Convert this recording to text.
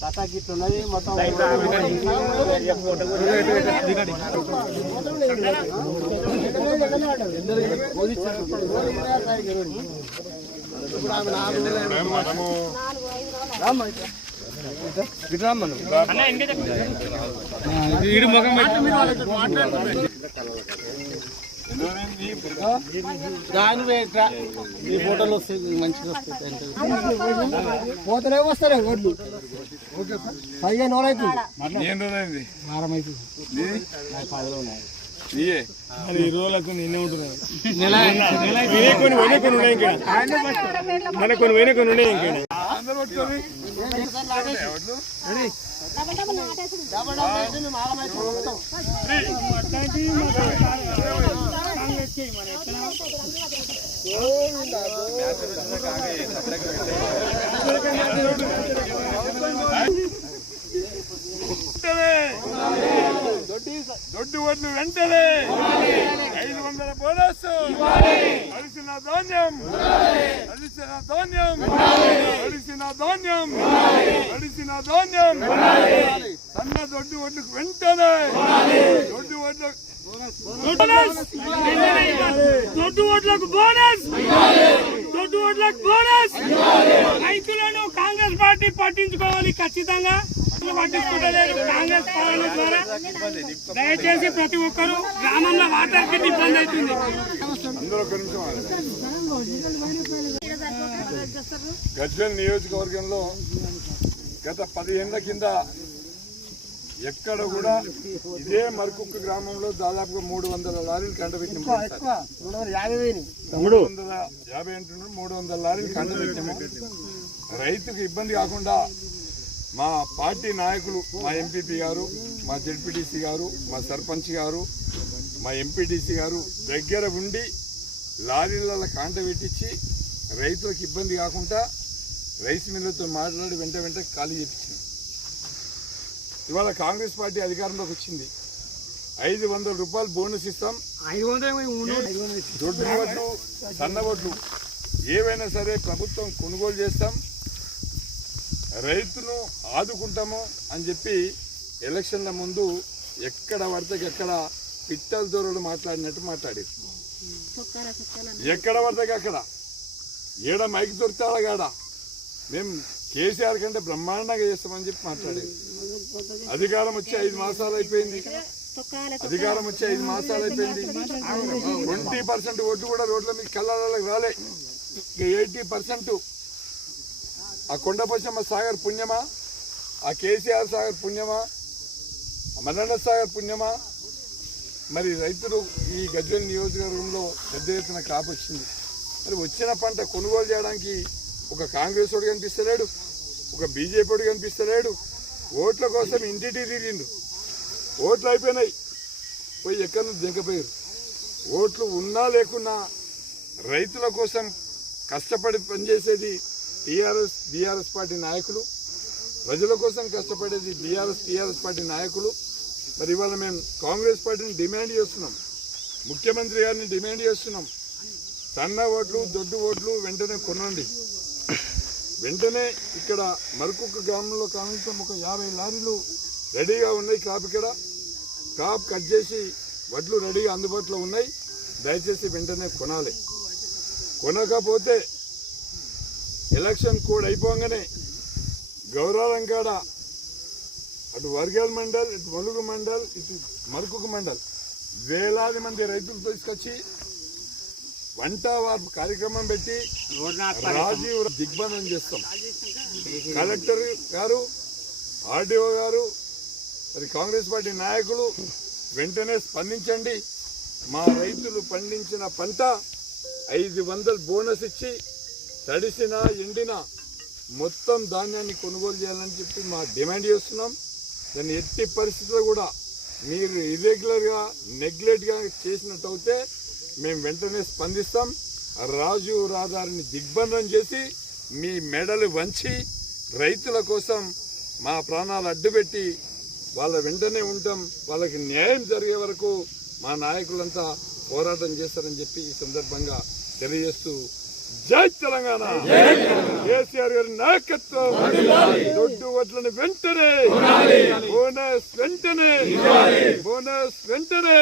Tata Git ఉన్నది మొత్తం ఈ ఫోటోలు వస్తాయి మంచిగా వస్తాయి పోతనే వస్తారే ఓట్లు పైగా నోరైతుంది వారం అవుతుంది 10 రోజులు ఈ రోజులకు నిన్నే ఉంటున్నాయి కొన్ని ఉన్నాయి ఇంకా దొడ్డు ఓట్లు వెంటనే 500 బోనస్ అరిసిన ధాన్యం సన్న దొడ్డు ఓట్లకు వెంటనే దొడ్డు ఓట్లకు బోనస్ రైతులను కాంగ్రెస్ పార్టీ పట్టించుకోవాలి ఖచ్చితంగా పట్టించుకోలేదు కాంగ్రెస్ పాలన ద్వారా దయచేసి ప్రతి ఒక్కరూ గ్రామంలో వాటర్ కి ఇబ్బంది అవుతుంది గజ్వేల్ నియోజకవర్గంలో గత 10 ఏళ్ల కింద ఎక్కడ కూడా ఇదే మరకుక్క గ్రామంలో దాదాపుగా 300 లారీలు కండబెట్టినాము 300 లారీలు కండబెట్టినాము రైతుకు ఇబ్బంది కాకుండా మా పార్టీ నాయకులు మా ఎంపీపీ గారు మా జెడ్పీటీసీ గారు మా సర్పంచ్ గారు మా ఎంపీటీసీ గారు దగ్గర ఉండి లారీలలో కాంట పెట్టించి రైతులకు ఇబ్బంది కాకుండా రైస్ మిల్లర్తో మాట్లాడి వెంట ఖాళీ చేయించింది. ఇవాళ కాంగ్రెస్ పార్టీ అధికారంలోకి వచ్చింది. 500 రూపాయలు బోనస్ ఇస్తాం. 500 దొడ్డు ఓట్లు సన్న ఓట్లు ఏవైనా సరే ప్రభుత్వం కొనుగోలు చేస్తాం, రైతును ఆదుకుంటాము అని చెప్పి ఎలక్షన్ల ముందు ఎక్కడ పడితే ఎక్కడ పిట్టల దొరలు మాట్లాడినట్టు మాట్లాడారు. ఎక్కడ పడితే అక్కడ ఏడ మైకి దొరికితే గాడ మేము కేసీఆర్ కంటే బ్రహ్మాండంగా చేస్తామని చెప్పి మాట్లాడేది. అధికారం వచ్చి 5 మాసాలు అయిపోయింది. 20% ఓట్లు కూడా రోడ్ల మీద కళ్ళకి రాలే. 80% ఆ కొండపోచమ్మ సాగర్ పుణ్యమా, ఆ కేసీఆర్ సాగర్ పుణ్యమా, మల్లన్న సాగర్ పుణ్యమా, మరి రైతులు ఈ గజ్వేల్ నియోజకవర్గంలో పెద్ద ఎత్తున కాపు వచ్చింది. మరి వచ్చిన పంట కొనుగోలు చేయడానికి ఒక కాంగ్రెస్ వాడు కనిపిస్తలేడు, ఒక బీజేపీ వాడు కనిపిస్తలేడు. ఓట్ల కోసం ఇంటింటి తిరిగిండు. ఓట్లు అయిపోయినాయి, పోయి ఎక్కడి నుంచి దింకపోయారు. ఓట్లు ఉన్నా లేకున్నా రైతుల కోసం కష్టపడి పనిచేసేది బీఆర్ఎస్ పార్టీ నాయకులు, ప్రజల కోసం కష్టపడేది టీఆర్ఎస్ పార్టీ నాయకులు. మరి ఇవాళ మేము కాంగ్రెస్ పార్టీని డిమాండ్ చేస్తున్నాం, ముఖ్యమంత్రి గారిని డిమాండ్ చేస్తున్నాం. సన్న ఓట్లు దొడ్డు ఓట్లు వెంటనే కొనండి. వెంటనే ఇక్కడ మరకుక్క గ్రామంలో కనీసం ఒక 50 లారీలు రెడీగా ఉన్నాయి. క్రాప్ కట్ చేసి వడ్లు రెడీగా అందుబాటులో ఉన్నాయి. దయచేసి వెంటనే కొనాలి. కొనకపోతే ఎలక్షన్ కోడ్ అయిపోగానే గౌరవం కాడ అటు వర్గల్ మండల్, ఇటు మలుగు మండల్, ఇటు మరకుక్క మండల్ వేలాది మంది రైతులు తీసుకొచ్చి వంట వార్పు కార్యక్రమం పెట్టి రాజీవ్ దిగ్బంధం చేస్తాం. కలెక్టర్ గారు, ఆర్డీఓ గారు, మరి కాంగ్రెస్ పార్టీ నాయకులు వెంటనే స్పందించండి. మా రైతులు పండించిన పంట 500 బోనస్ ఇచ్చి తడిసిన ఎండిన మొత్తం ధాన్యాన్ని కొనుగోలు చేయాలని చెప్పి మా డిమాండ్ చేస్తున్నాం. దాన్ని ఎట్టి పరిస్థితుల్లో కూడా మీరు ఇర్రెగ్యులర్గా నెగ్లెక్ట్గా చేసినట్టు అయితే మేము వెంటనే స్పందిస్తాం. రాజు రహదారిని దిగ్బంధం చేసి మీ మెడలు వంచి రైతుల కోసం మా ప్రాణాలు అడ్డుపెట్టి వాళ్ళ వెంటనే ఉంటాం. వాళ్ళకి న్యాయం జరిగే వరకు మా నాయకులంతా పోరాటం చేస్తారని చెప్పి ఈ సందర్భంగా తెలియజేస్తూ జై తెలంగాణ. కేసీఆర్ గారి నాయకత్వం. దొడ్డు వడ్లను వెంటనే బోనస్ వెంటనే